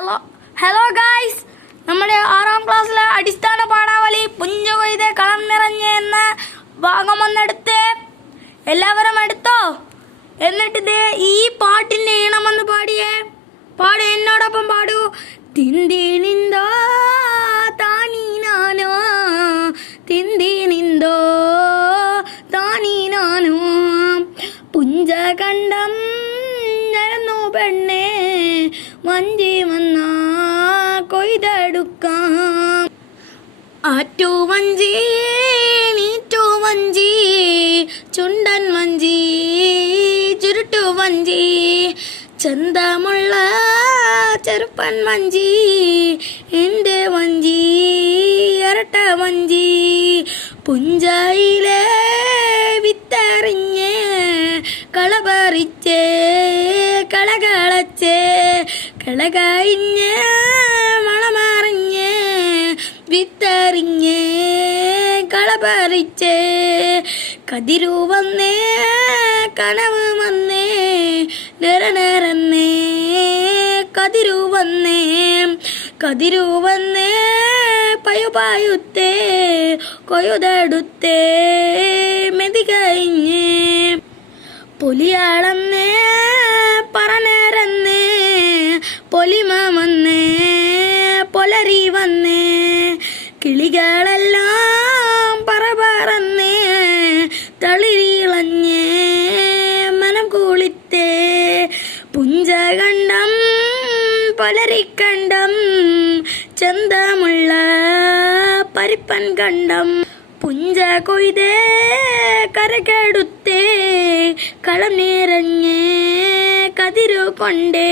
Hello guys, നമ്മുടെ 6ാം ക്ലാസ്സിലെ അടിസ്ഥാന പാഠാവലി പുഞ്ച കൊയ്ത് കളം നിറഞ്ഞ് എന്ന ഭാഗം ഒന്നെടുത്ത് എല്ലാവരും എടുത്തോ. എന്നിട്ട് ഈ പാട്ടിന്റെ ഈണമെന്ന് പാടിയേ. പാട്, എന്നോടൊപ്പം പാടൂ. തിന്തി നിന്തോ താനീനാനോ, തിന്തി നിന്തോ താനീനാനോ, പുഞ്ചകണ്ഠം നിരന്നു പെണ്ണേ, വഞ്ചി വന്നാ കൊയ്തെടുക്കാം. ആറ്റു വഞ്ചി നീറ്റു വഞ്ചി, ചുണ്ടൻ വഞ്ചി ചുരുട്ടു വഞ്ചി, ചന്തമുള്ള ചെറുപ്പൻ വഞ്ചി, എൻ്റെ വഞ്ചി ഇരട്ട വഞ്ചി. പുഞ്ചയിലെ വിത്തെറിഞ്ഞ് കളപറിച്ച് കളകളച്ച്, കളകഴിഞ്ഞ് മണമറിഞ്ഞ് വിത്തെറിഞ്ഞ് കളപറിച്ച്, കതിരു വന്നേ കനവ് വന്നേ നിറനിറന്നേ, കതിരു വന്നേ കതിരു വന്നേ പയുപായുത്തേ കൊയ്തെടുത്തേ മെതി കഴിഞ്ഞ്, പൊലിയാളന്നേ പറനേരന്നേ പൊലിമ വന്നേ പൊലരി വന്നേ, കിളികളെല്ലാം പറന്നേ തളിരിളഞ്ഞേ മനം കുളിത്തേ, പുഞ്ചകണ്ഠം പൊലരിക്കണ്ഠം ചന്തമുള്ള പരിപ്പൻ കണ്ഠം, പുഞ്ച കൊയ്തേ കരകെടുത്തേ കളം നിറഞ്ഞേ കതിരു കൊണ്ടേ.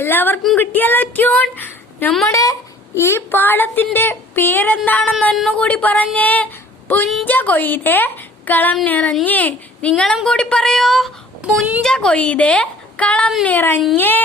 എല്ലാവർക്കും കിട്ടിയല്ലോ ട്യൂൺ. നമ്മുടെ ഈ പാഠത്തിന്റെ പേരെന്താണെന്ന് ഒന്നുകൂടി പറഞ്ഞേ. പുഞ്ച കൊയ്തേ കളം നിറഞ്ഞ്. നിങ്ങളും കൂടി പറയോ, പുഞ്ച കൊയ്തേ കളം നിറഞ്ഞേ.